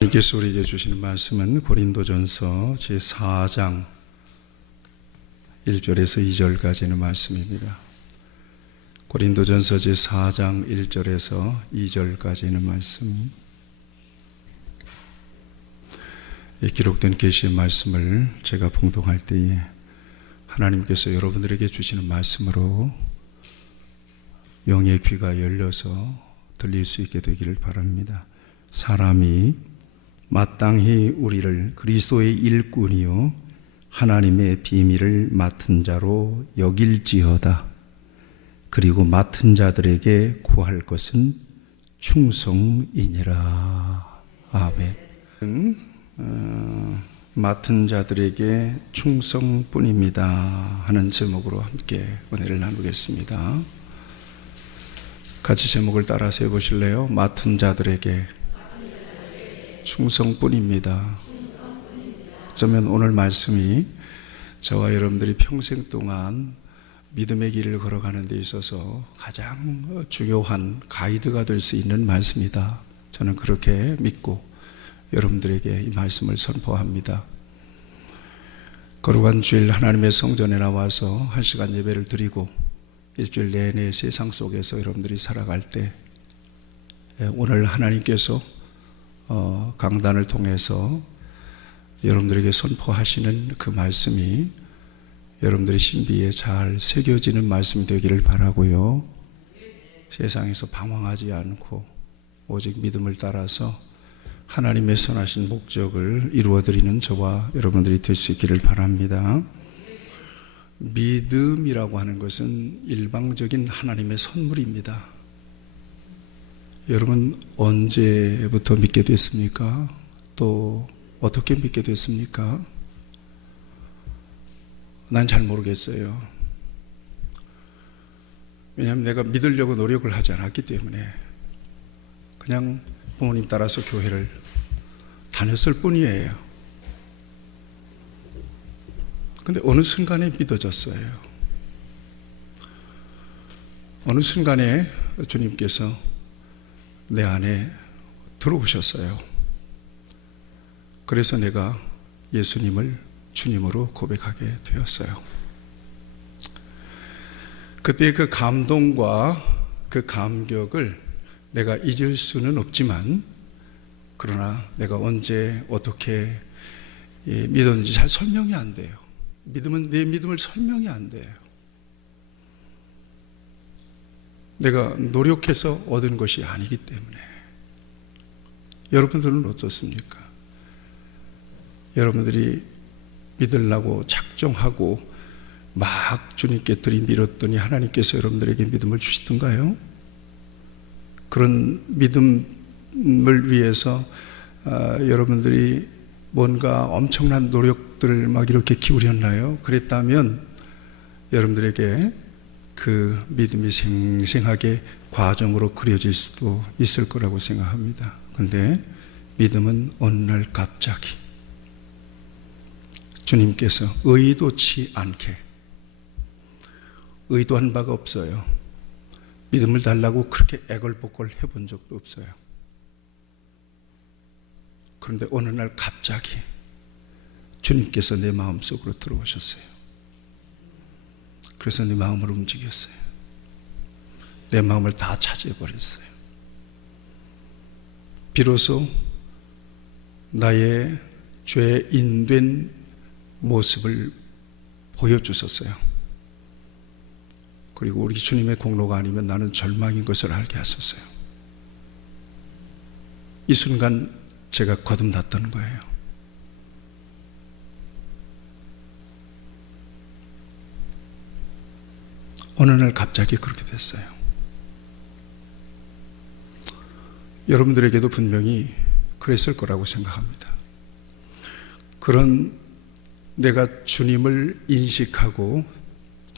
하나님께서 우리에게 주시는 말씀은 고린도전서 제4장 1절에서 2절까지의 말씀입니다. 고린도전서 제4장 1절에서 2절까지의 말씀, 이 기록된 계시의 말씀을 제가 봉독할 때에 하나님께서 여러분들에게 주시는 말씀으로 영의 귀가 열려서 들릴 수 있게 되기를 바랍니다. 사람이 마땅히 우리를 그리스도의 일꾼이요 하나님의 비밀을 맡은 자로 여길지어다. 그리고 맡은 자들에게 구할 것은 충성이니라. 아멘. 맡은 자들에게 충성뿐입니다 하는 제목으로 함께 은혜를 나누겠습니다. 같이 제목을 따라서 해보실래요? 맡은 자들에게 충성뿐입니다. 어쩌면 오늘 말씀이 저와 여러분들이 평생 동안 믿음의 길을 걸어가는 데 있어서 가장 중요한 가이드가 될 수 있는 말씀이다. 저는 그렇게 믿고 여러분들에게 이 말씀을 선포합니다. 거룩한 주일 하나님의 성전에 나와서 1시간 예배를 드리고 일주일 내내 세상 속에서 여러분들이 살아갈 때 오늘 하나님께서 강단을 통해서 여러분들에게 선포하시는 그 말씀이 여러분들의 신비에 잘 새겨지는 말씀이 되기를 바라고요. 세상에서 방황하지 않고 오직 믿음을 따라서 하나님의 선하신 목적을 이루어드리는 저와 여러분들이 될 수 있기를 바랍니다. 믿음이라고 하는 것은 일방적인 하나님의 선물입니다. 여러분 언제부터 믿게 됐습니까? 또 어떻게 믿게 됐습니까? 난 잘 모르겠어요. 왜냐하면 내가 믿으려고 노력을 하지 않았기 때문에 그냥 부모님 따라서 교회를 다녔을 뿐이에요. 근데 어느 순간에 믿어졌어요. 어느 순간에 주님께서 내 안에 들어오셨어요. 그래서 내가 예수님을 주님으로 고백하게 되었어요. 그때 그 감동과 그 감격을 내가 잊을 수는 없지만, 그러나 내가 언제 어떻게 믿었는지 잘 설명이 안 돼요. 믿음은 내 믿음을 설명이 안 돼요. 내가 노력해서 얻은 것이 아니기 때문에. 여러분들은 어떻습니까? 여러분들이 믿으려고 작정하고 막 주님께 들이밀었더니 하나님께서 여러분들에게 믿음을 주시던가요? 그런 믿음을 위해서 여러분들이 뭔가 엄청난 노력들을 막 이렇게 기울였나요? 그랬다면 여러분들에게 그 믿음이 생생하게 과정으로 그려질 수도 있을 거라고 생각합니다. 그런데 믿음은 어느 날 갑자기 주님께서 의도치 않게, 의도한 바가 없어요. 믿음을 달라고 그렇게 애걸복걸 해본 적도 없어요. 그런데 어느 날 갑자기 주님께서 내 마음속으로 들어오셨어요. 그래서 내 마음을 움직였어요. 내 마음을 다 차지해버렸어요. 비로소 나의 죄인된 모습을 보여주셨어요. 그리고 우리 주님의 공로가 아니면 나는 절망인 것을 알게 하셨어요. 이 순간 제가 거듭났다는 거예요. 어느 날 갑자기 그렇게 됐어요. 여러분들에게도 분명히 그랬을 거라고 생각합니다. 그런 내가 주님을 인식하고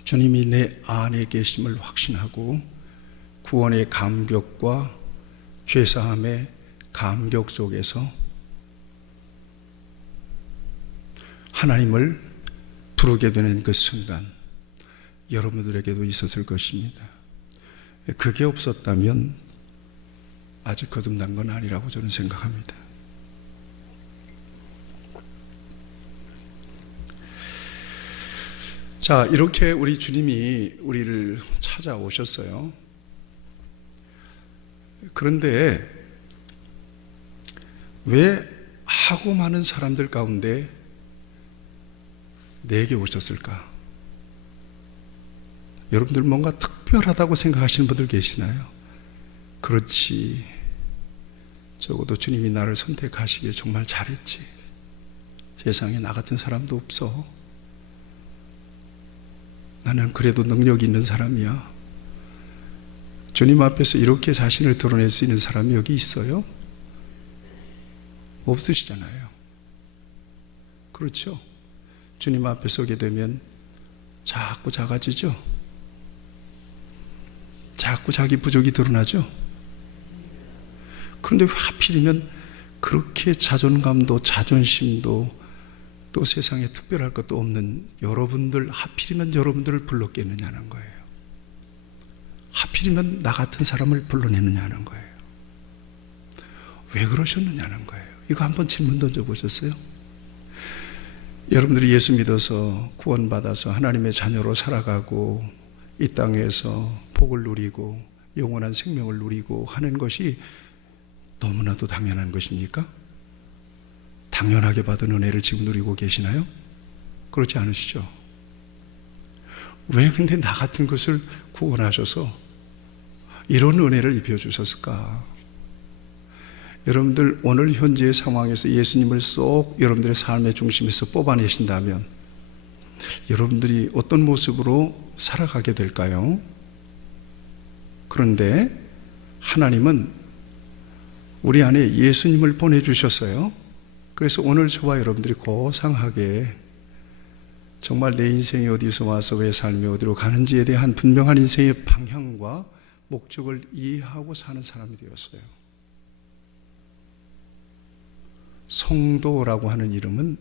주님이 내 안에 계심을 확신하고 구원의 감격과 죄사함의 감격 속에서 하나님을 부르게 되는 그 순간 여러분들에게도 있었을 것입니다. 그게 없었다면 아직 거듭난 건 아니라고 저는 생각합니다. 자, 이렇게 우리 주님이 우리를 찾아오셨어요. 그런데 왜 하고 많은 사람들 가운데 내게 오셨을까? 여러분들 뭔가 특별하다고 생각하시는 분들 계시나요? 그렇지. 적어도 주님이 나를 선택하시길 정말 잘했지. 세상에 나 같은 사람도 없어. 나는 그래도 능력 있는 사람이야. 주님 앞에서 이렇게 자신을 드러낼 수 있는 사람이 여기 있어요? 없으시잖아요. 그렇죠? 주님 앞에 서게 되면 자꾸 작아지죠? 자꾸 자기 부족이 드러나죠? 그런데 왜 하필이면 그렇게 자존감도 자존심도 또 세상에 특별할 것도 없는 여러분들, 하필이면 여러분들을 불렀겠느냐는 거예요. 하필이면 나 같은 사람을 불러내느냐는 거예요. 왜 그러셨느냐는 거예요. 이거 한번 질문 던져보셨어요? 여러분들이 예수 믿어서 구원받아서 하나님의 자녀로 살아가고 이 땅에서 복을 누리고 영원한 생명을 누리고 하는 것이 너무나도 당연한 것입니까? 당연하게 받은 은혜를 지금 누리고 계시나요? 그렇지 않으시죠? 왜 근데 나 같은 것을 구원하셔서 이런 은혜를 입혀주셨을까? 여러분들 오늘 현재의 상황에서 예수님을 쏙 여러분들의 삶의 중심에서 뽑아내신다면 여러분들이 어떤 모습으로 살아가게 될까요? 그런데 하나님은 우리 안에 예수님을 보내주셨어요. 그래서 오늘 저와 여러분들이 고상하게 정말 내 인생이 어디서 와서 왜 삶이 어디로 가는지에 대한 분명한 인생의 방향과 목적을 이해하고 사는 사람이 되었어요. 성도라고 하는 이름은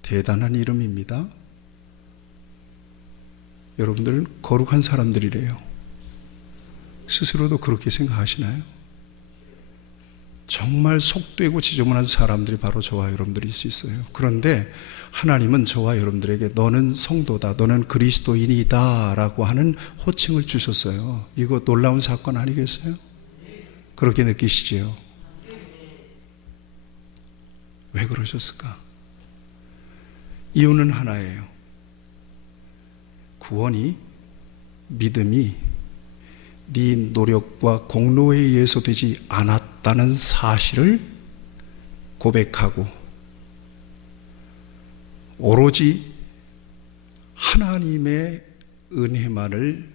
대단한 이름입니다. 여러분들은 거룩한 사람들이래요. 스스로도 그렇게 생각하시나요? 정말 속되고 지저분한 사람들이 바로 저와 여러분들일 수 있어요. 그런데 하나님은 저와 여러분들에게 너는 성도다, 너는 그리스도인이다 라고 하는 호칭을 주셨어요. 이거 놀라운 사건 아니겠어요? 그렇게 느끼시지요? 왜 그러셨을까? 이유는 하나예요. 구원이, 믿음이 네 노력과 공로에 의해서 되지 않았다는 사실을 고백하고 오로지 하나님의 은혜만을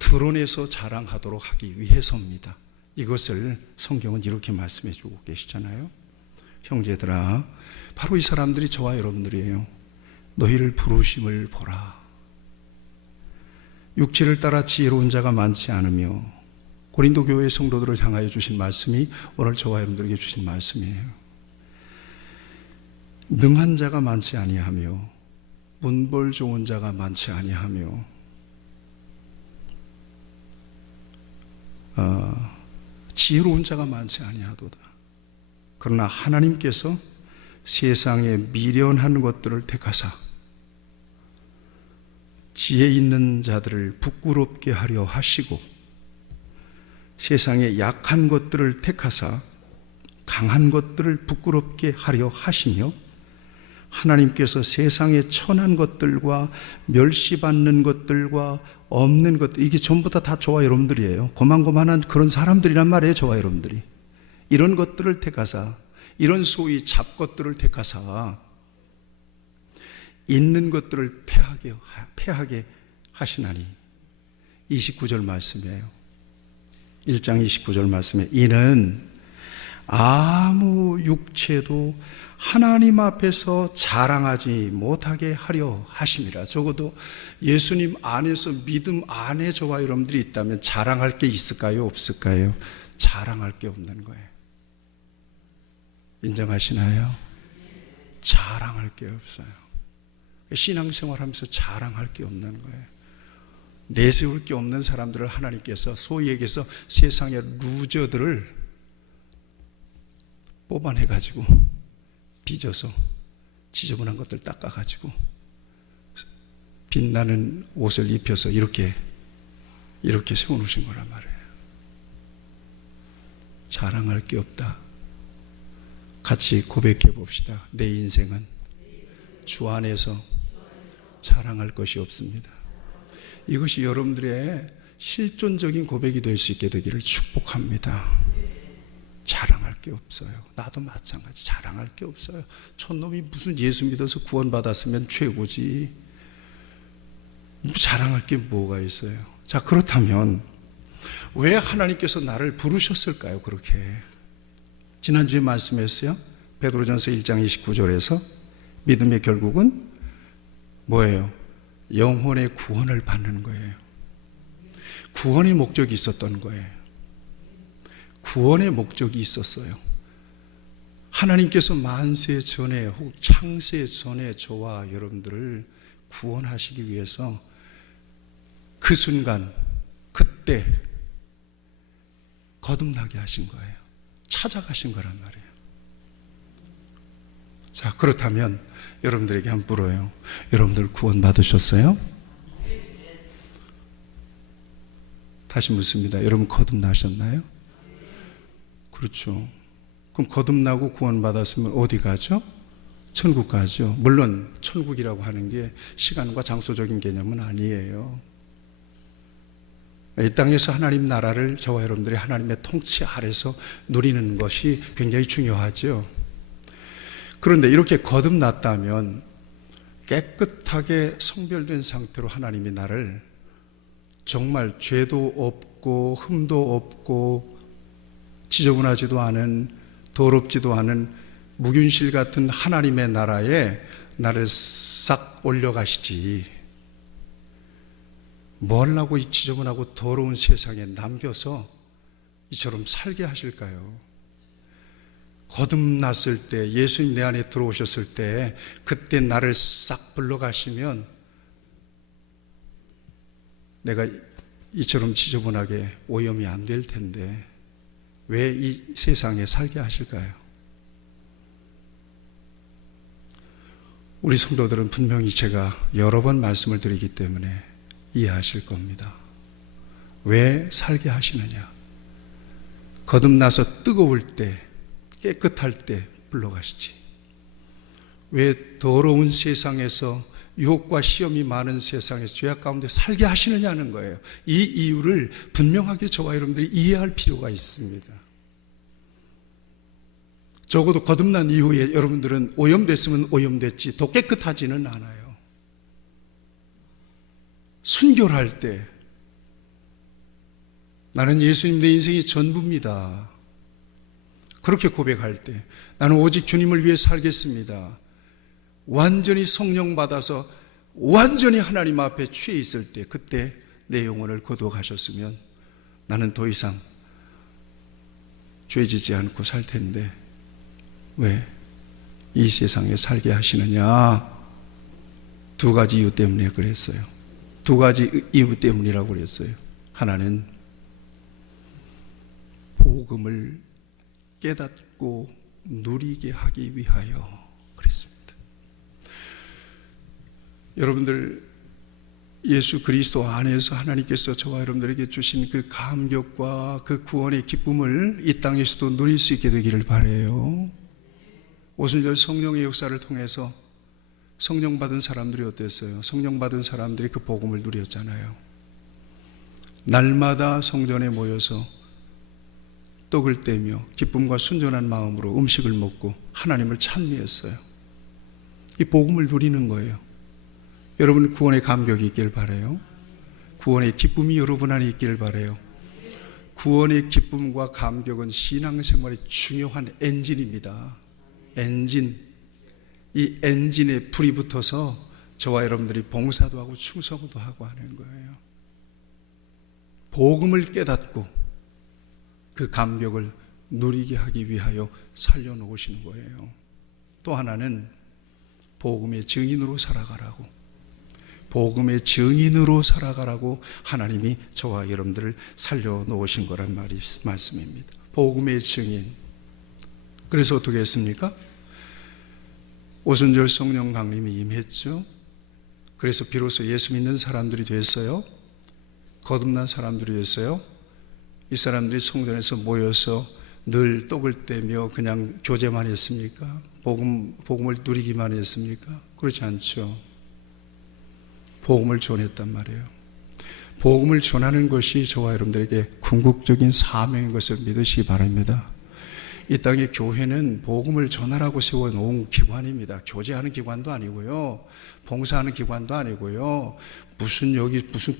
드러내서 자랑하도록 하기 위해서입니다. 이것을 성경은 이렇게 말씀해 주고 계시잖아요. 형제들아, 바로 이 사람들이 저와 여러분들이에요. 너희를 부르심을 보라. 육체를 따라 지혜로운 자가 많지 않으며, 고린도 교회 성도들을 향하여 주신 말씀이 오늘 저와 여러분들에게 주신 말씀이에요. 능한 자가 많지 아니하며 문벌 좋은 자가 많지 아니하며 지혜로운 자가 많지 아니하도다. 그러나 하나님께서 세상에 미련한 것들을 택하사 지혜 있는 자들을 부끄럽게 하려 하시고 세상에 약한 것들을 택하사 강한 것들을 부끄럽게 하려 하시며 하나님께서 세상에 천한 것들과 멸시받는 것들과 없는 것들, 이게 전부 다 저와 여러분들이에요. 고만고만한 그런 사람들이란 말이에요. 저와 여러분들이 이런 것들을 택하사, 이런 소위 잡것들을 택하사 있는 것들을 패하게 하시나니. 29절 말씀이에요. 1장 29절 말씀에 이는 아무 육체도 하나님 앞에서 자랑하지 못하게 하려 하심이라. 적어도 예수님 안에서 믿음 안에 저와 여러분들이 있다면 자랑할 게 있을까요? 없을까요? 자랑할 게 없는 거예요. 인정하시나요? 자랑할 게 없어요. 신앙생활 하면서 자랑할 게 없는 거예요. 내세울 게 없는 사람들을 하나님께서 소위 얘기해서 세상의 루저들을 뽑아내가지고 빚어서 지저분한 것들 닦아가지고 빛나는 옷을 입혀서 이렇게 세워놓으신 거란 말이에요. 자랑할 게 없다. 같이 고백해 봅시다. 내 인생은 주 안에서 자랑할 것이 없습니다. 이것이 여러분들의 실존적인 고백이 될 수 있게 되기를 축복합니다. 자랑할 게 없어요. 나도 마찬가지. 자랑할 게 없어요. 촌놈이 무슨 예수 믿어서 구원받았으면 최고지. 자랑할 게 뭐가 있어요? 자, 그렇다면 왜 하나님께서 나를 부르셨을까요? 그렇게 지난주에 말씀했어요. 베드로전서 1장 29절에서 믿음의 결국은 뭐예요? 영혼의 구원을 받는 거예요. 구원의 목적이 있었던 거예요. 구원의 목적이 있었어요. 하나님께서 만세 전에 혹 창세 전에 저와 여러분들을 구원하시기 위해서 그 순간 그때 거듭나게 하신 거예요. 찾아가신 거란 말이에요. 자, 그렇다면 여러분들에게 한번 물어요. 여러분들 구원 받으셨어요? 다시 묻습니다. 여러분 거듭나셨나요? 그렇죠. 그럼 거듭나고 구원 받았으면 어디 가죠? 천국 가죠. 물론 천국이라고 하는 게 시간과 장소적인 개념은 아니에요. 이 땅에서 하나님 나라를 저와 여러분들이 하나님의 통치 아래서 누리는 것이 굉장히 중요하죠. 그런데 이렇게 거듭났다면 깨끗하게 성별된 상태로 하나님이 나를 정말 죄도 없고 흠도 없고 지저분하지도 않은 더럽지도 않은 무균실 같은 하나님의 나라에 나를 싹 올려가시지. 뭘 하고 이 지저분하고 더러운 세상에 남겨서 이처럼 살게 하실까요? 거듭났을 때, 예수님 내 안에 들어오셨을 때 그때 나를 싹 불러가시면 내가 이처럼 지저분하게 오염이 안 될 텐데 왜 이 세상에 살게 하실까요? 우리 성도들은 분명히 제가 여러 번 말씀을 드리기 때문에 이해하실 겁니다. 왜 살게 하시느냐? 거듭나서 뜨거울 때, 깨끗할 때 불러가시지. 왜 더러운 세상에서 유혹과 시험이 많은 세상에서 죄악 가운데 살게 하시느냐는 거예요. 이 이유를 분명하게 저와 여러분들이 이해할 필요가 있습니다. 적어도 거듭난 이후에 여러분들은 오염됐으면 오염됐지 더 깨끗하지는 않아요. 순결할 때 나는 예수님 내 인생이 전부입니다. 그렇게 고백할 때 나는 오직 주님을 위해 살겠습니다. 완전히 성령 받아서 완전히 하나님 앞에 취해 있을 때 그때 내 영혼을 거두어가셨으면 나는 더 이상 죄지지 않고 살 텐데 왜 이 세상에 살게 하시느냐? 두 가지 이유 때문에 그랬어요. 두 가지 이유 때문이라고 그랬어요. 하나는 복음을 깨닫고 누리게 하기 위하여 그랬습니다. 여러분들 예수 그리스도 안에서 하나님께서 저와 여러분들에게 주신 그 감격과 그 구원의 기쁨을 이 땅에서도 누릴 수 있게 되기를 바라요. 오순절 성령의 역사를 통해서 성령 받은 사람들이 어땠어요? 성령 받은 사람들이 그 복음을 누렸잖아요. 날마다 성전에 모여서 떡을 떼며 기쁨과 순전한 마음으로 음식을 먹고 하나님을 찬미했어요. 이 복음을 누리는 거예요. 여러분 구원의 감격이 있길 바라요. 구원의 기쁨이 여러분 안에 있길 바라요. 구원의 기쁨과 감격은 신앙생활의 중요한 엔진입니다. 엔진. 이 엔진에 불이 붙어서 저와 여러분들이 봉사도 하고 충성도 하고 하는 거예요. 복음을 깨닫고 그 감격을 누리게 하기 위하여 살려놓으시는 거예요. 또 하나는 복음의 증인으로 살아가라고, 복음의 증인으로 살아가라고 하나님이 저와 여러분들을 살려놓으신 거란 말씀입니다. 복음의 증인. 그래서 어떻게 했습니까? 오순절 성령 강림이 임했죠. 그래서 비로소 예수 믿는 사람들이 됐어요. 거듭난 사람들이 됐어요. 이 사람들이 성전에서 모여서 늘 떡을 떼며 그냥 교제만 했습니까? 복음을 누리기만 했습니까? 그렇지 않죠. 복음을 전했단 말이에요. 복음을 전하는 것이 저와 여러분들에게 궁극적인 사명인 것을 믿으시기 바랍니다. 이 땅의 교회는 복음을 전하라고 세워놓은 기관입니다. 교제하는 기관도 아니고요, 봉사하는 기관도 아니고요, 무슨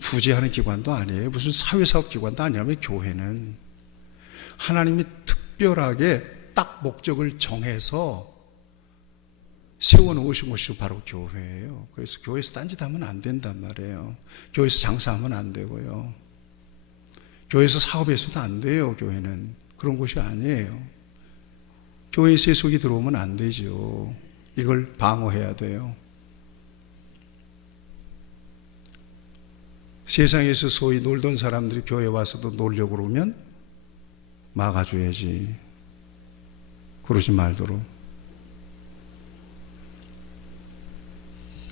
구제하는 기관도 아니에요. 무슨 사회사업 기관도 아니라면 교회는 하나님이 특별하게 딱 목적을 정해서 세워놓으신 것이 바로 교회예요. 그래서 교회에서 딴짓하면 안 된단 말이에요. 교회에서 장사하면 안 되고요, 교회에서 사업해서도 안 돼요. 교회는 그런 곳이 아니에요. 교회에 세속이 들어오면 안 되죠. 이걸 방어해야 돼요. 세상에서 소위 놀던 사람들이 교회에 와서도 놀려고 그러면 막아줘야지. 그러지 말도록.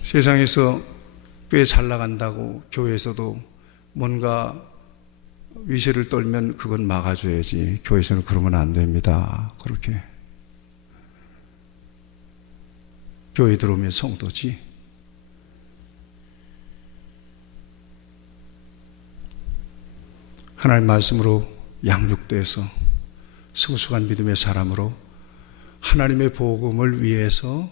세상에서 꽤 잘 나간다고 교회에서도 뭔가 위세를 떨면 그건 막아줘야지. 교회에서는 그러면 안 됩니다. 그렇게. 교회 들어오면 성도지. 하나님 말씀으로 양육돼서 성숙한 믿음의 사람으로 하나님의 복음을 위해서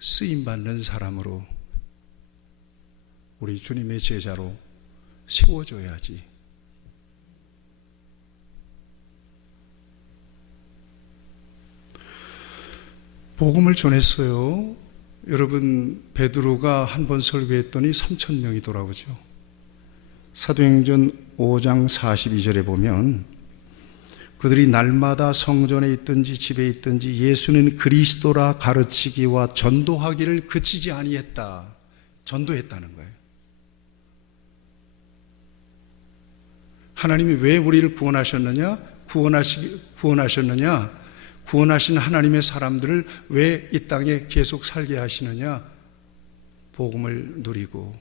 쓰임받는 사람으로 우리 주님의 제자로 세워줘야지. 복음을 전했어요. 여러분, 베드로가 한 번 설교했더니 3,000명이 돌아오죠. 사도행전 5장 42절에 보면 그들이 날마다 성전에 있든지 집에 있든지 예수는 그리스도라 가르치기와 전도하기를 그치지 아니했다. 전도했다는 거예요. 하나님이 왜 우리를 구원하셨느냐? 구원하신 하나님의 사람들을 왜 이 땅에 계속 살게 하시느냐? 복음을 누리고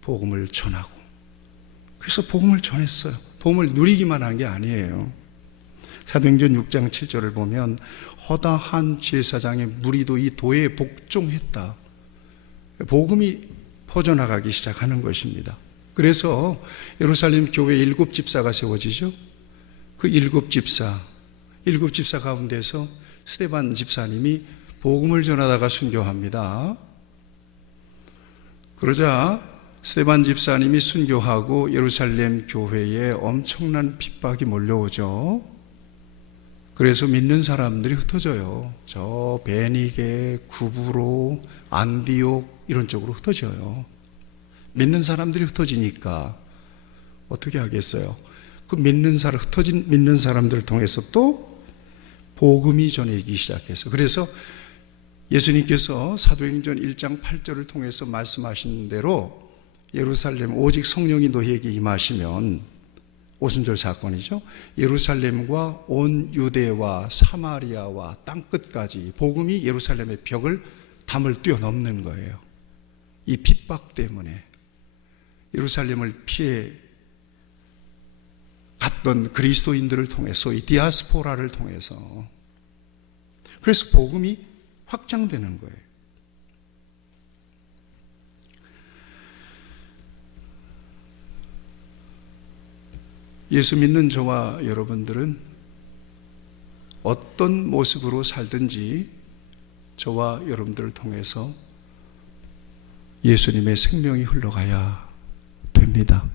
복음을 전하고. 그래서 복음을 전했어요. 복음을 누리기만 한 게 아니에요. 사도행전 6장 7절을 보면 허다한 제사장의 무리도 이 도에 복종했다. 복음이 퍼져나가기 시작하는 것입니다. 그래서 예루살렘 교회 7집사가 세워지죠. 그 7집사 가운데서 스데반 집사님이 복음을 전하다가 순교합니다. 그러자 스데반 집사님이 순교하고 예루살렘 교회에 엄청난 핍박이 몰려오죠. 그래서 믿는 사람들이 흩어져요. 저 베니게, 구브로, 안디옥 이런 쪽으로 흩어져요. 믿는 사람들이 흩어지니까 어떻게 하겠어요? 그 흩어진 믿는 사람들을 통해서 또 복음이 전해지기 시작해서, 그래서 예수님께서 사도행전 1장 8절을 통해서 말씀하신 대로 예루살렘 오직 성령이 너희에게 임하시면, 오순절 사건이죠. 예루살렘과 온 유대와 사마리아와 땅끝까지 복음이 예루살렘의 담을 뛰어넘는 거예요. 이 핍박 때문에 예루살렘을 피해 갔던 그리스도인들을 통해서, 이 디아스포라를 통해서, 그래서 복음이 확장되는 거예요. 예수 믿는 저와 여러분들은 어떤 모습으로 살든지 저와 여러분들을 통해서 예수님의 생명이 흘러가야 됩니다.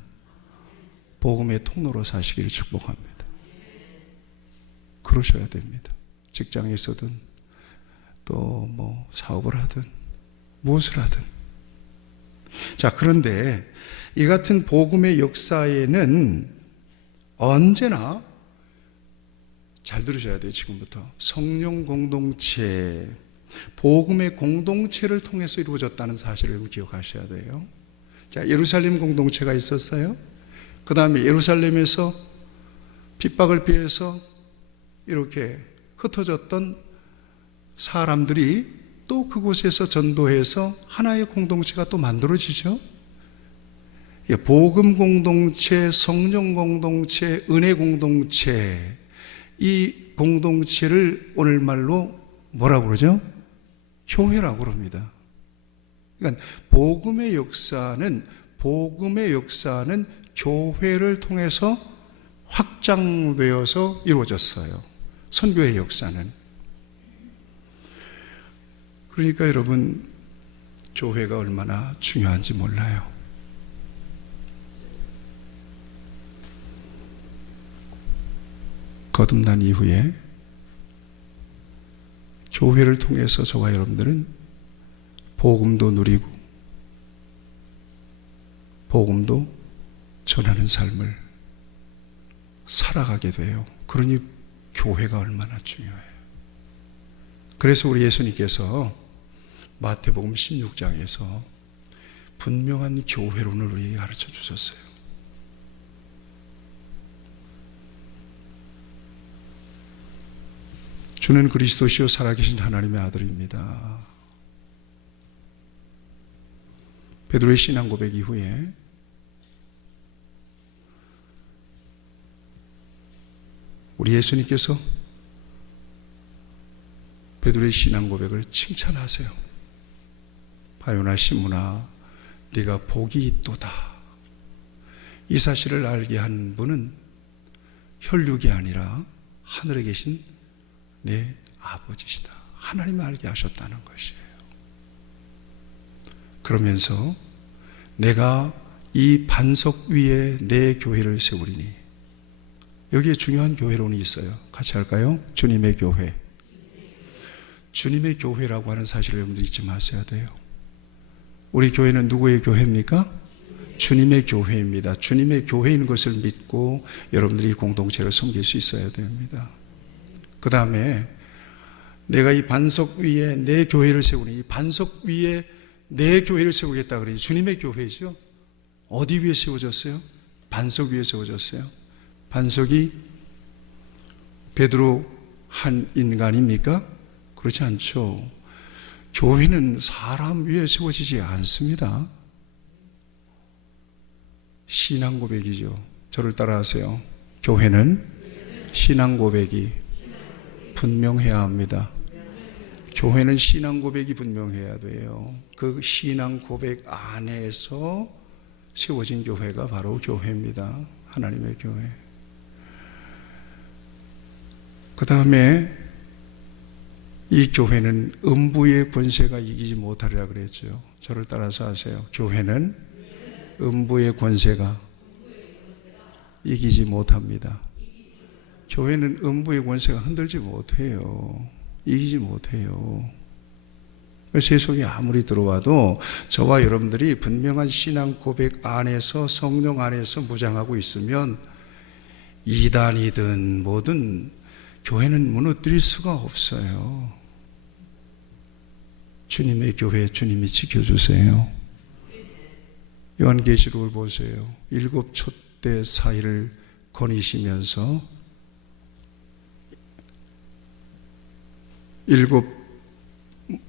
복음의 통로로 사시기를 축복합니다. 그러셔야 됩니다. 직장에서든 또 사업을 하든 무엇을 하든. 자, 그런데 이 같은 복음의 역사에는 언제나, 잘 들으셔야 돼요. 지금부터 성령 공동체, 복음의 공동체를 통해서 이루어졌다는 사실을 기억하셔야 돼요. 자, 예루살렘 공동체가 있었어요. 그 다음에 예루살렘에서 핍박을 피해서 이렇게 흩어졌던 사람들이 또 그곳에서 전도해서 하나의 공동체가 또 만들어지죠. 복음 공동체, 성령 공동체, 은혜 공동체, 이 공동체를 오늘말로 뭐라고 그러죠? 교회라고 그럽니다. 그러니까 복음의 역사는 교회를 통해서 확장되어서 이루어졌어요. 선교의 역사는. 그러니까 여러분, 교회가 얼마나 중요한지 몰라요. 거듭난 이후에 교회를 통해서 저와 여러분들은 복음도 누리고 복음도 전하는 삶을 살아가게 돼요. 그러니 교회가 얼마나 중요해요. 그래서 우리 예수님께서 마태복음 16장에서 분명한 교회론을 우리에게 가르쳐 주셨어요. 주는 그리스도시요 살아계신 하나님의 아들입니다. 베드로의 신앙 고백 이후에 우리 예수님께서 베드로의 신앙 고백을 칭찬하세요. 바요나 시므나 네가 복이 있도다. 이 사실을 알게 한 분은 혈육이 아니라 하늘에 계신 내 아버지시다. 하나님을 알게 하셨다는 것이에요. 그러면서 내가 이 반석 위에 내 교회를 세우리니, 여기에 중요한 교회론이 있어요. 같이 할까요? 주님의 교회. 주님의 교회라고 하는 사실을 여러분들 잊지 마셔야 돼요. 우리 교회는 누구의 교회입니까? 주님의 교회입니다. 주님의 교회인 것을 믿고 여러분들이 공동체를 섬길 수 있어야 됩니다. 그 다음에 내가 이 반석 위에 내 교회를 세우니, 이 반석 위에 내 교회를 세우겠다 그러니 주님의 교회죠. 어디 위에 세워졌어요? 반석 위에 세워졌어요. 반석이 베드로 한 인간입니까? 그렇지 않죠. 교회는 사람 위에 세워지지 않습니다. 신앙 고백이죠. 저를 따라하세요. 교회는 신앙 고백이 분명해야 합니다. 교회는 신앙 고백이 분명해야 돼요. 그 신앙 고백 안에서 세워진 교회가 바로 교회입니다. 하나님의 교회. 그 다음에 이 교회는 음부의 권세가 이기지 못하리라 그랬죠. 저를 따라서 하세요. 교회는 음부의 권세가 이기지 못합니다. 교회는 음부의 권세가 흔들지 못해요. 이기지 못해요. 세속이 아무리 들어와도 저와 여러분들이 분명한 신앙 고백 안에서, 성령 안에서 무장하고 있으면 이단이든 뭐든 교회는 무너뜨릴 수가 없어요. 주님의 교회 주님이 지켜주세요. 요한계시록을 보세요. 7 촛대 사이를 거니시면서 7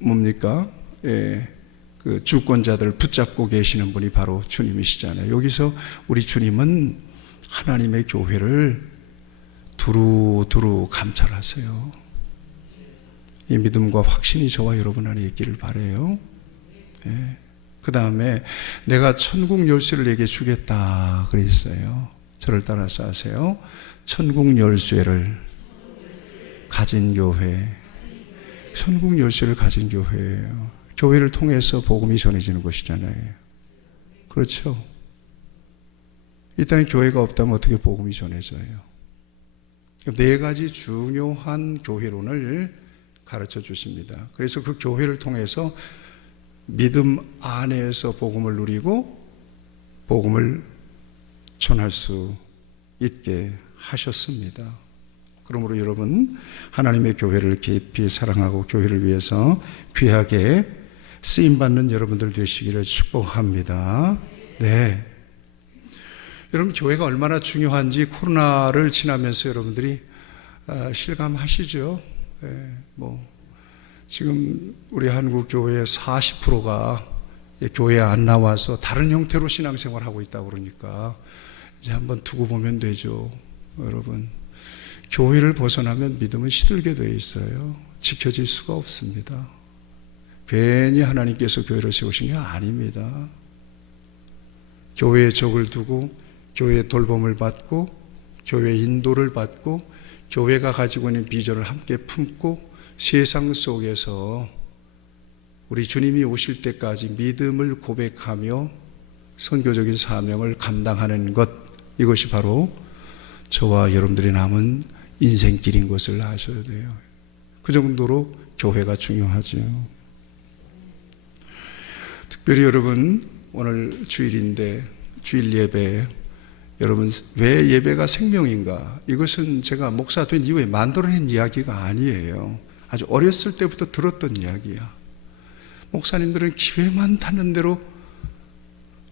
뭡니까? 그 주권자들을 붙잡고 계시는 분이 바로 주님이시잖아요. 여기서 우리 주님은 하나님의 교회를 두루두루 감찰하세요. 이 믿음과 확신이 저와 여러분 안에 있기를 바라요. 그 다음에 내가 천국 열쇠를 내게 주겠다 그랬어요. 저를 따라서 하세요. 천국 열쇠를 가진 교회. 천국 열쇠를 가진 교회예요. 교회를 통해서 복음이 전해지는 것이잖아요. 그렇죠? 이 땅에 교회가 없다면 어떻게 복음이 전해져요? 4가지 중요한 교회론을 가르쳐 주십니다. 그래서 그 교회를 통해서 믿음 안에서 복음을 누리고 복음을 전할 수 있게 하셨습니다. 그러므로 여러분, 하나님의 교회를 깊이 사랑하고 교회를 위해서 귀하게 쓰임받는 여러분들 되시기를 축복합니다. 네. 여러분, 교회가 얼마나 중요한지 코로나를 지나면서 여러분들이 실감하시죠? 지금 우리 한국 교회의 40%가 교회에 안 나와서 다른 형태로 신앙생활을 하고 있다고 그러니까 이제 한번 두고 보면 되죠. 여러분, 교회를 벗어나면 믿음은 시들게 되어 있어요. 지켜질 수가 없습니다. 괜히 하나님께서 교회를 세우신 게 아닙니다. 교회에 적을 두고 교회의 돌봄을 받고 교회의 인도를 받고 교회가 가지고 있는 비전을 함께 품고 세상 속에서 우리 주님이 오실 때까지 믿음을 고백하며 선교적인 사명을 감당하는 것, 이것이 바로 저와 여러분들이 남은 인생길인 것을 아셔야 돼요. 그 정도로 교회가 중요하죠. 특별히 여러분, 오늘 주일인데 주일 예배, 여러분 왜 예배가 생명인가? 이것은 제가 목사 된 이후에 만들어낸 이야기가 아니에요. 아주 어렸을 때부터 들었던 이야기야. 목사님들은 기회만 닿는 대로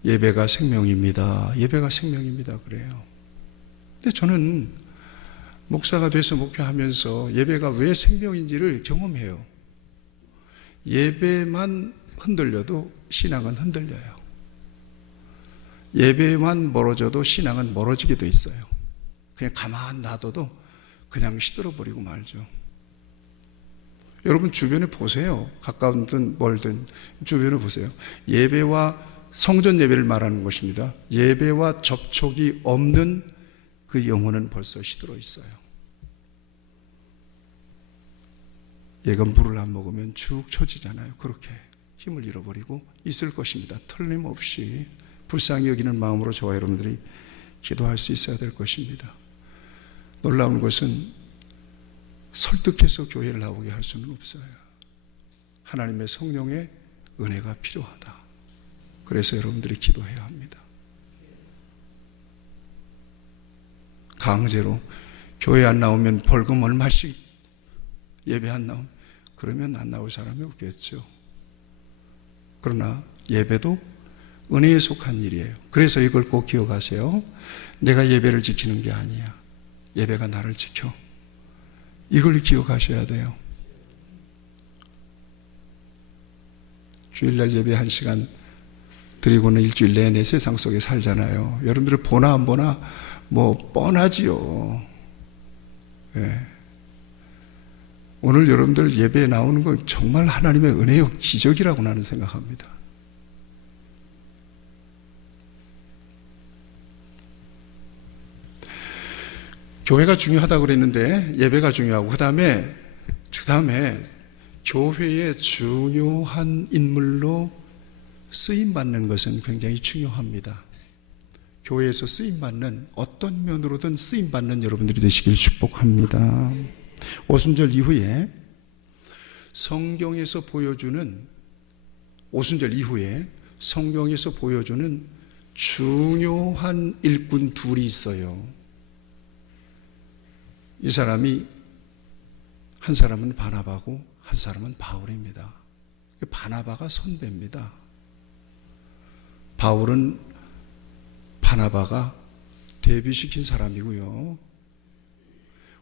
예배가 생명입니다. 예배가 생명입니다. 그래요. 근데 저는 목사가 돼서 목회하면서 예배가 왜 생명인지를 경험해요. 예배만 흔들려도 신앙은 흔들려요. 예배만 멀어져도 신앙은 멀어지게 돼 있어요. 그냥 가만 놔둬도 그냥 시들어버리고 말죠. 여러분 주변에 보세요. 가까운든 멀든 주변에 보세요. 예배와 성전 예배를 말하는 것입니다. 예배와 접촉이 없는 그 영혼은 벌써 시들어 있어요. 얘가 물을 안 먹으면 축 처지잖아요. 그렇게 힘을 잃어버리고 있을 것입니다. 틀림없이 불쌍히 여기는 마음으로 저와 여러분들이 기도할 수 있어야 될 것입니다. 놀라운 것은 설득해서 교회를 나오게 할 수는 없어요. 하나님의 성령의 은혜가 필요하다. 그래서 여러분들이 기도해야 합니다. 강제로 교회 안 나오면 벌금 얼마씩, 예배 안 나오면, 그러면 안 나올 사람이 없겠죠. 그러나 예배도 은혜에 속한 일이에요. 그래서 이걸 꼭 기억하세요. 내가 예배를 지키는 게 아니야. 예배가 나를 지켜. 이걸 기억하셔야 돼요. 주일날 예배 1시간 드리고는 일주일 내내 세상 속에 살잖아요. 여러분들 보나 안 보나 뭐 뻔하지요. 예. 오늘 여러분들 예배에 나오는 건 정말 하나님의 은혜요 기적이라고 나는 생각합니다. 교회가 중요하다고 그랬는데 예배가 중요하고 그 다음에 교회의 중요한 인물로 쓰임받는 것은 굉장히 중요합니다. 교회에서 쓰임받는 어떤 면으로든 쓰임받는 여러분들이 되시길 축복합니다. 오순절 이후에 성경에서 보여주는 중요한 일꾼 둘이 있어요. 이 사람이, 한 사람은 바나바고 한 사람은 바울입니다. 바나바가 선배입니다. 바울은 바나바가 데뷔시킨 사람이고요.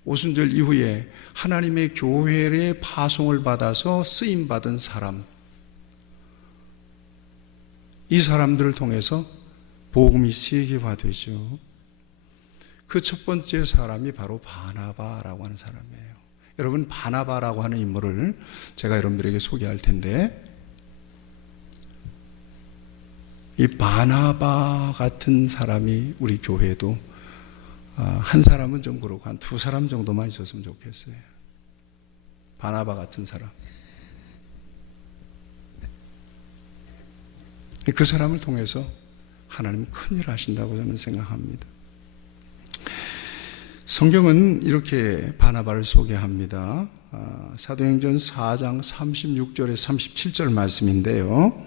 오순절 이후에 하나님의 교회의 파송을 받아서 쓰임받은 사람, 이 사람들을 통해서 복음이 세계화되죠. 그 첫 번째 사람이 바로 바나바라고 하는 사람이에요. 여러분, 바나바라고 하는 인물을 제가 여러분들에게 소개할 텐데, 이 바나바 같은 사람이 우리 교회에도 한 사람은 좀 그렇고 한 두 사람 정도만 있었으면 좋겠어요. 바나바 같은 사람. 그 사람을 통해서 하나님 큰일 하신다고 저는 생각합니다. 성경은 이렇게 바나바를 소개합니다. 사도행전 4장 36절에 37절 말씀인데요.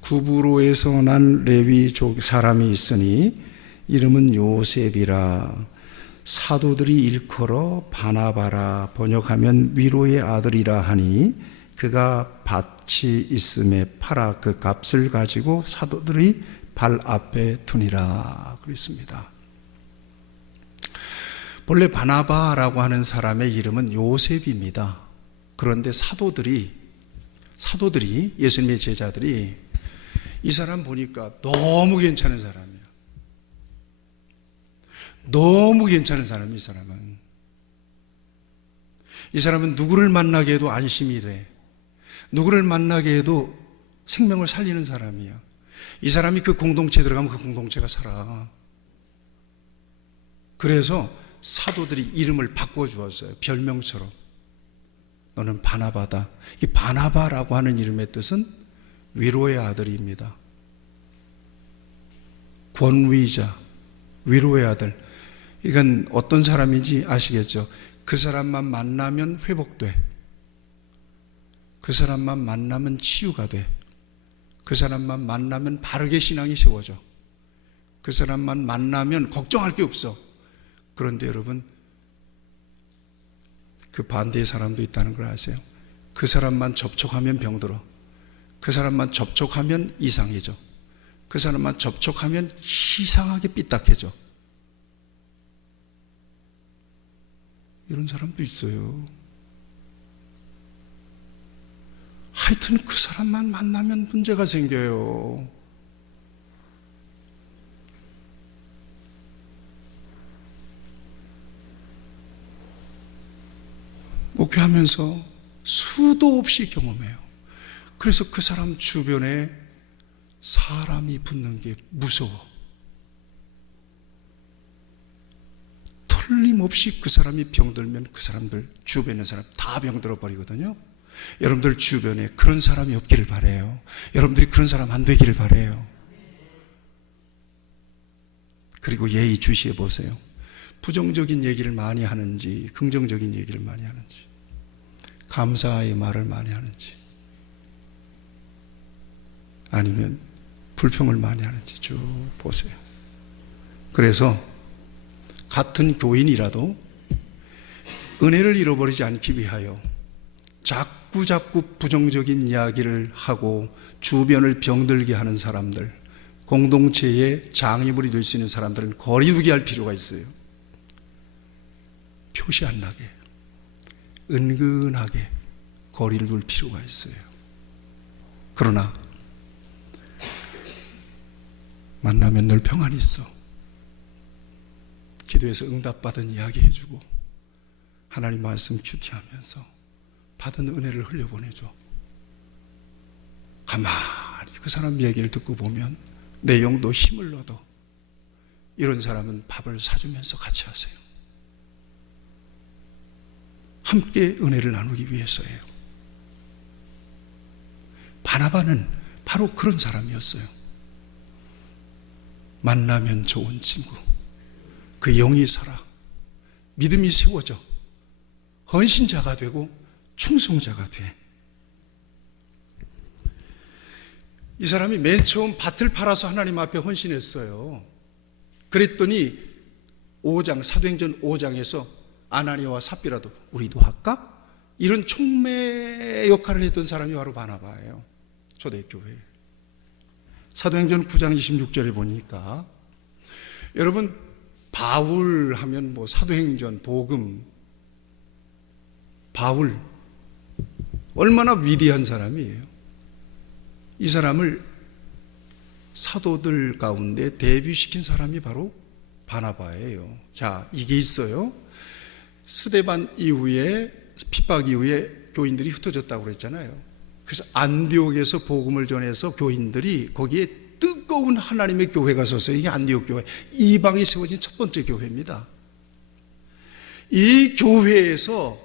구브로에서 난 레위족 사람이 있으니 이름은 요셉이라. 사도들이 일컬어 바나바라, 번역하면 위로의 아들이라 하니 그가 밭이 있음에 팔아 그 값을 가지고 사도들이 발 앞에 두니라 그랬습니다. 본래 바나바라고 하는 사람의 이름은 요셉입니다. 그런데 사도들이 예수님의 제자들이 이 사람 보니까 너무 괜찮은 사람이야. 너무 괜찮은 사람이 이 사람은 누구를 만나게 해도 안심이 돼. 누구를 만나게 해도 생명을 살리는 사람이야. 이 사람이 그 공동체에 들어가면 그 공동체가 살아. 그래서 사도들이 이름을 바꿔주었어요. 별명처럼. 너는 바나바다. 이 바나바라고 하는 이름의 뜻은 위로의 아들입니다. 권위자, 위로의 아들. 이건 어떤 사람인지 아시겠죠? 그 사람만 만나면 회복돼. 그 사람만 만나면 치유가 돼. 그 사람만 만나면 바르게 신앙이 세워져. 그 사람만 만나면 걱정할 게 없어. 그런데 여러분, 그 반대의 사람도 있다는 걸 아세요? 그 사람만 접촉하면 병들어. 그 사람만 접촉하면 이상해져. 그 사람만 접촉하면 이상하게 삐딱해져. 이런 사람도 있어요. 하여튼 그 사람만 만나면 문제가 생겨요. 목회하면서 수도 없이 경험해요. 그래서 그 사람 주변에 사람이 붙는 게 무서워. 틀림없이 그 사람이 병들면 그 사람들, 주변에 있는 사람 다 병들어 버리거든요. 여러분들 주변에 그런 사람이 없기를 바라요. 여러분들이 그런 사람 안 되기를 바라요. 그리고 예의 주시해 보세요. 부정적인 얘기를 많이 하는지, 긍정적인 얘기를 많이 하는지, 감사의 말을 많이 하는지, 아니면 불평을 많이 하는지 쭉 보세요. 그래서 같은 교인이라도 은혜를 잃어버리지 않기 위하여 자꾸 부정적인 이야기를 하고 주변을 병들게 하는 사람들, 공동체의 장애물이 될 수 있는 사람들은 거리두기 할 필요가 있어요. 표시 안 나게, 은근하게 거리를 둘 필요가 있어요. 그러나 만나면 늘 평안이 있어. 기도해서 응답받은 이야기 해주고 하나님 말씀 큐티하면서 받은 은혜를 흘려보내줘. 가만히 그 사람 얘기를 듣고 보면 내용도 힘을 얻어. 이런 사람은 밥을 사주면서 같이 하세요. 함께 은혜를 나누기 위해서예요. 바나바는 바로 그런 사람이었어요. 만나면 좋은 친구. 그 영이 살아. 믿음이 세워져. 헌신자가 되고 충성자가 돼. 이 사람이 맨 처음 밭을 팔아서 하나님 앞에 헌신했어요. 그랬더니 5장, 사도행전 5장에서 아나니아와 삽비라도 우리도 할까? 이런 촉매 역할을 했던 사람이 바로 바나바예요. 초대교회. 사도행전 9장 26절에 보니까 여러분 바울 하면 뭐 사도행전, 복음, 바울 얼마나 위대한 사람이에요. 이 사람을 사도들 가운데 데뷔시킨 사람이 바로 바나바예요. 자, 이게 있어요. 스데반 이후에 핍박 이후에 교인들이 흩어졌다고 그랬잖아요. 그래서 안디옥에서 복음을 전해서 교인들이 거기에 뜨거운 하나님의 교회가 섰어요. 이게 안디옥 교회, 이방이 세워진 첫 번째 교회입니다. 이 교회에서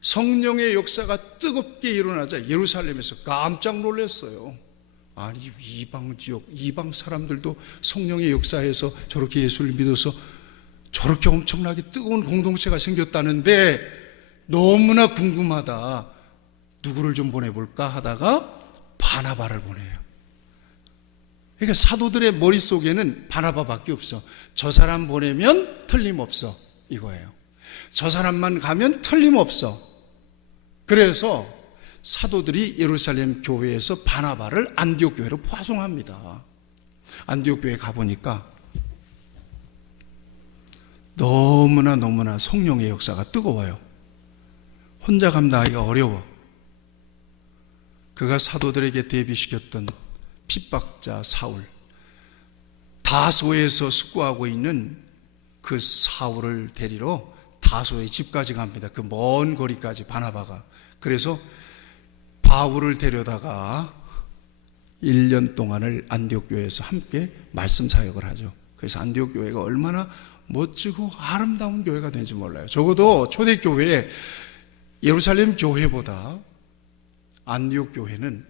성령의 역사가 뜨겁게 일어나자 예루살렘에서 깜짝 놀랐어요. 아니 이방 지역, 이방 사람들도 성령의 역사에서 저렇게 예수를 믿어서 저렇게 엄청나게 뜨거운 공동체가 생겼다는데 너무나 궁금하다. 누구를 좀 보내볼까 하다가 바나바를 보내요. 그러니까 사도들의 머릿속에는 바나바밖에 없어. 저 사람 보내면 틀림없어 이거예요. 저 사람만 가면 틀림없어. 그래서 사도들이 예루살렘 교회에서 바나바를 안디옥 교회로 파송합니다. 안디옥 교회에 가보니까 너무나 성령의 역사가 뜨거워요. 혼자 감당하기가 어려워. 그가 사도들에게 대비시켰던 핍박자 사울, 다소에서 숙고하고 있는 그 사울을 데리러 다소의 집까지 갑니다. 그 먼 거리까지 바나바가. 그래서 바울을 데려다가 1년 동안을 안디옥 교회에서 함께 말씀 사역을 하죠. 그래서 안디옥 교회가 얼마나 멋지고 아름다운 교회가 되는지 몰라요. 적어도 초대교회에 예루살렘 교회보다 안디옥 교회는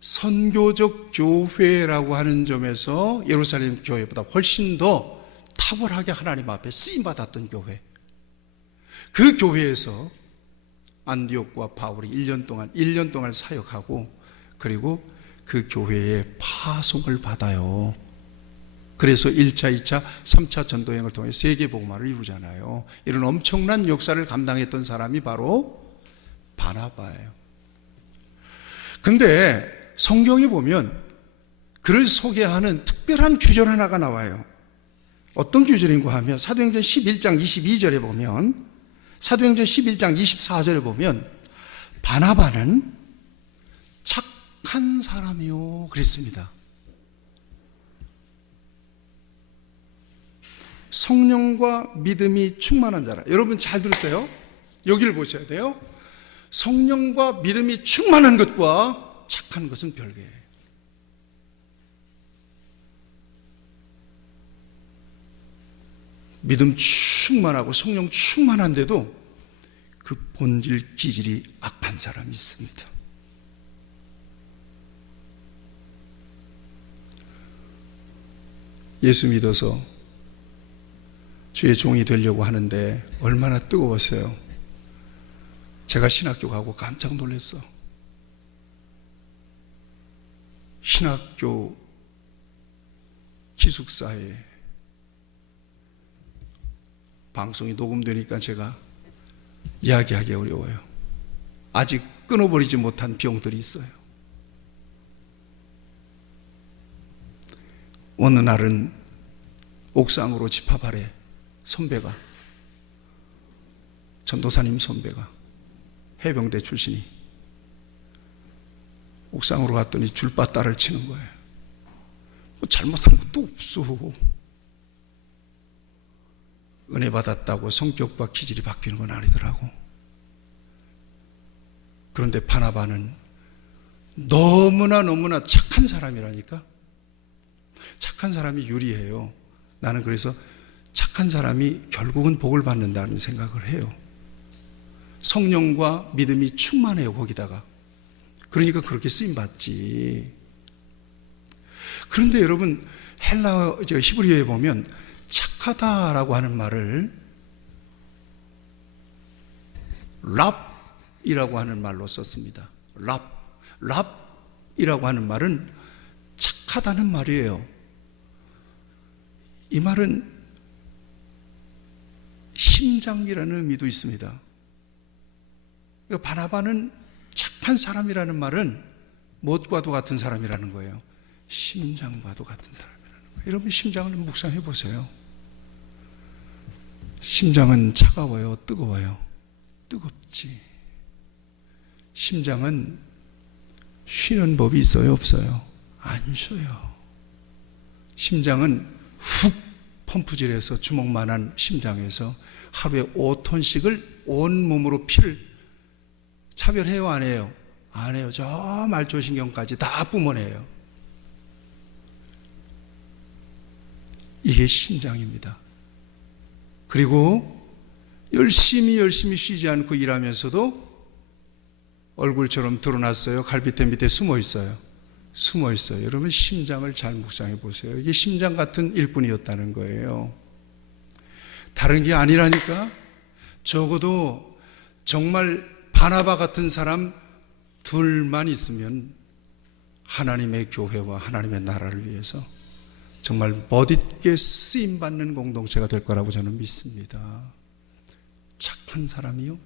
선교적 교회라고 하는 점에서 예루살렘 교회보다 훨씬 더 탁월하게 하나님 앞에 쓰임받았던 교회. 그 교회에서 안디옥과 바울이 1년 동안 사역하고, 그리고 그 교회에 파송을 받아요. 그래서 1차, 2차, 3차 전도행을 통해 세계복음화를 이루잖아요. 이런 엄청난 역사를 감당했던 사람이 바로 바나바예요. 근데 성경에 보면 그를 소개하는 특별한 규절 하나가 나와요. 어떤 규절인가 하면 사도행전 11장 22절에 보면, 사도행전 11장 24절에 보면 바나바는 착한 사람이요 그랬습니다. 성령과 믿음이 충만한 자라. 여러분 잘 들으세요. 여기를 보셔야 돼요. 성령과 믿음이 충만한 것과 착한 것은 별개예요. 믿음 충만하고 성령 충만한데도 그 본질 기질이 악한 사람이 있습니다. 예수 믿어서 주의 종이 되려고 하는데 얼마나 뜨거웠어요. 제가 신학교 가고 깜짝 놀랐어. 신학교 기숙사에 방송이 녹음되니까 제가 이야기하기 어려워요. 아직 끊어버리지 못한 병들이 있어요. 어느 날은 옥상으로 집합 아래 선배가, 전도사님 선배가 해병대 출신이 옥상으로 갔더니 줄바따를 치는 거예요. 뭐 잘못한 것도 없어. 은혜 받았다고 성격과 기질이 바뀌는 건 아니더라고. 그런데 바나바는 너무나 착한 사람이라니까. 착한 사람이 유리해요. 나는 그래서 착한 사람이 결국은 복을 받는다는 생각을 해요. 성령과 믿음이 충만해요, 거기다가. 그러니까 그렇게 쓰임받지. 그런데 여러분, 히브리어에 보면 착하다라고 하는 말을 랍이라고 하는 말로 썼습니다. 랍이라고 하는 말은 착하다는 말이에요. 이 말은 심장이라는 의미도 있습니다. 그러니까 바나바는 착한 사람이라는 말은 무엇과도 같은 사람이라는 거예요. 심장과도 같은 사람이라는 거예요. 여러분 심장을 묵상해 보세요. 심장은 차가워요, 뜨거워요? 뜨겁지. 심장은 쉬는 법이 있어요, 없어요? 안 쉬어요. 심장은 훅 펌프질해서 주먹만한 심장에서 하루에 5톤씩을 온 몸으로 피를 차별해요, 안 해요? 안 해요. 저 말초신경까지 다 뿜어내요. 이게 심장입니다. 그리고 열심히 쉬지 않고 일하면서도 얼굴처럼 드러났어요? 갈비뼈 밑에 숨어 있어요? 숨어 있어요. 여러분 심장을 잘 묵상해 보세요. 이게 심장 같은 일꾼이었다는 거예요. 다른 게 아니라니까. 적어도 정말 바나바 같은 사람 둘만 있으면 하나님의 교회와 하나님의 나라를 위해서 정말 멋있게 쓰임받는 공동체가 될 거라고 저는 믿습니다. 착한 사람이요,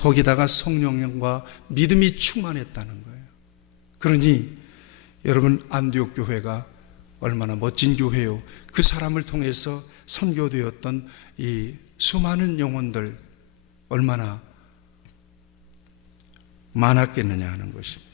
거기다가 성령과 믿음이 충만했다는 거예요. 그러니 여러분 안디옥 교회가 얼마나 멋진 교회요. 그 사람을 통해서 선교되었던 이 수많은 영혼들 얼마나 많았겠느냐 하는 것입니다.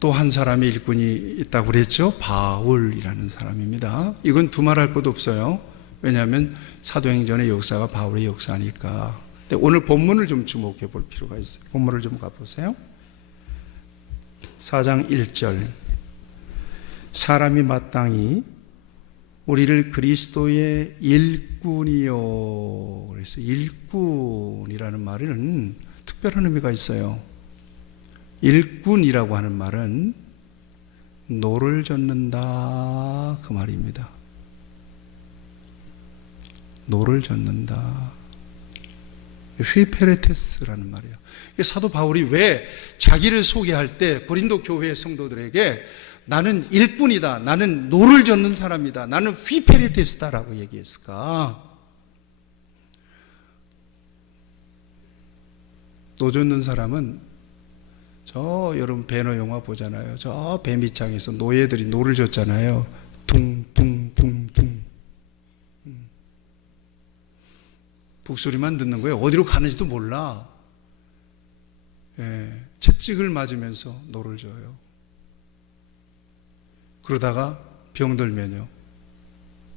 또 한 사람의 일꾼이 있다고 그랬죠. 바울이라는 사람입니다. 이건 두말할 것도 없어요. 왜냐하면 사도행전의 역사가 바울의 역사니까. 근데 오늘 본문을 좀 주목해 볼 필요가 있어요. 본문을 좀 가보세요. 4장 1절. 사람이 마땅히 우리를 그리스도의 일꾼이요. 그래서 일꾼이라는 말은 특별한 의미가 있어요. 일꾼이라고 하는 말은 노를 젓는다 그 말입니다. 노를 젓는다. 휘페레테스라는 말이에요. 사도 바울이 왜 자기를 소개할 때 고린도 교회 성도들에게 나는 일꾼이다, 나는 노를 젓는 사람이다, 나는 휘페레테스다라고 얘기했을까? 노 젓는 사람은 저 여러분 배너 영화 보잖아요. 저 배 밑장에서 노예들이 노를 젓잖아요. 둥둥둥둥. 북소리만 듣는 거예요. 어디로 가는지도 몰라. 예, 채찍을 맞으면서 노를 져요. 그러다가 병들면요.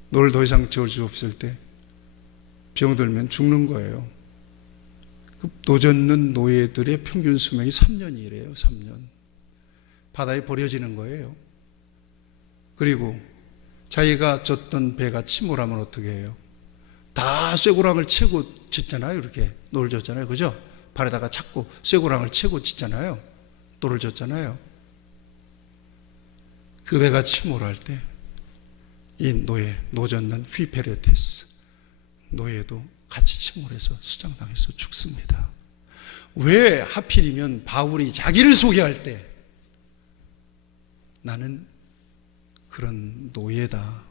노를 더 이상 저을 수 없을 때 병들면 죽는 거예요. 그 노 젓는 노예들의 평균 수명이 3년이래요. 3년. 바다에 버려지는 거예요. 그리고 자기가 젓던 배가 침몰하면 어떻게 해요? 다 쇠고랑을 채고 짓잖아요. 이렇게 노를 젓잖아요. 그죠? 발에다가 자꾸 쇠고랑을 채고 짓잖아요. 노를 젓잖아요. 그 배가 침몰할 때 이 노 젓는 휘페레테스 노예도 같이 침몰해서 수장당해서 죽습니다. 왜 하필이면 바울이 자기를 소개할 때 나는 그런 노예다,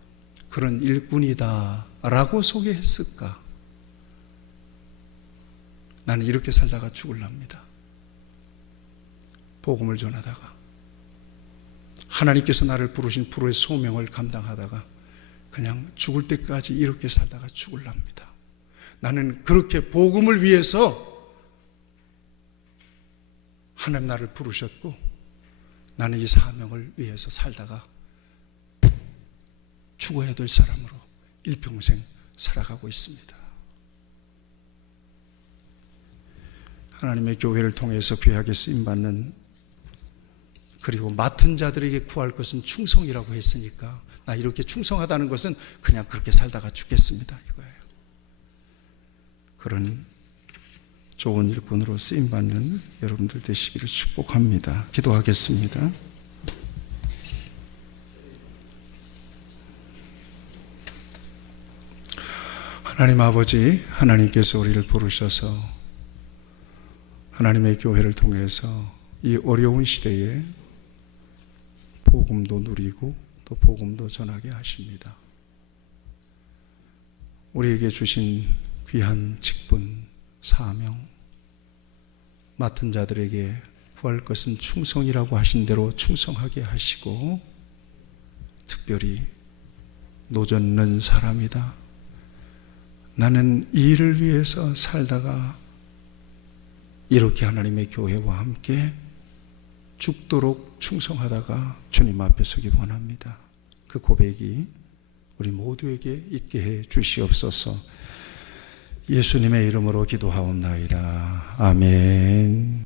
그런 일꾼이다 라고 소개했을까? 나는 이렇게 살다가 죽을랍니다. 복음을 전하다가 하나님께서 나를 부르신 불의 소명을 감당하다가 그냥 죽을 때까지 이렇게 살다가 죽을랍니다. 나는 그렇게 복음을 위해서 하나님 나를 부르셨고 나는 이 사명을 위해서 살다가 죽어야 될 사람으로 일평생 살아가고 있습니다. 하나님의 교회를 통해서 귀하게 쓰임받는, 그리고 맡은 자들에게 구할 것은 충성이라고 했으니까 나 이렇게 충성하다는 것은 그냥 그렇게 살다가 죽겠습니다 이거예요. 그런 좋은 일꾼으로 쓰임받는 여러분들 되시기를 축복합니다. 기도하겠습니다. 하나님 아버지, 하나님께서 우리를 부르셔서 하나님의 교회를 통해서 이 어려운 시대에 복음도 누리고 또 복음도 전하게 하십니다. 우리에게 주신 귀한 직분, 사명, 맡은 자들에게 구할 것은 충성이라고 하신 대로 충성하게 하시고, 특별히 노 젓는 사람이다, 나는 이 일을 위해서 살다가 이렇게 하나님의 교회와 함께 죽도록 충성하다가 주님 앞에 서기 원합니다. 그 고백이 우리 모두에게 있게 해 주시옵소서. 예수님의 이름으로 기도하옵나이다. 아멘.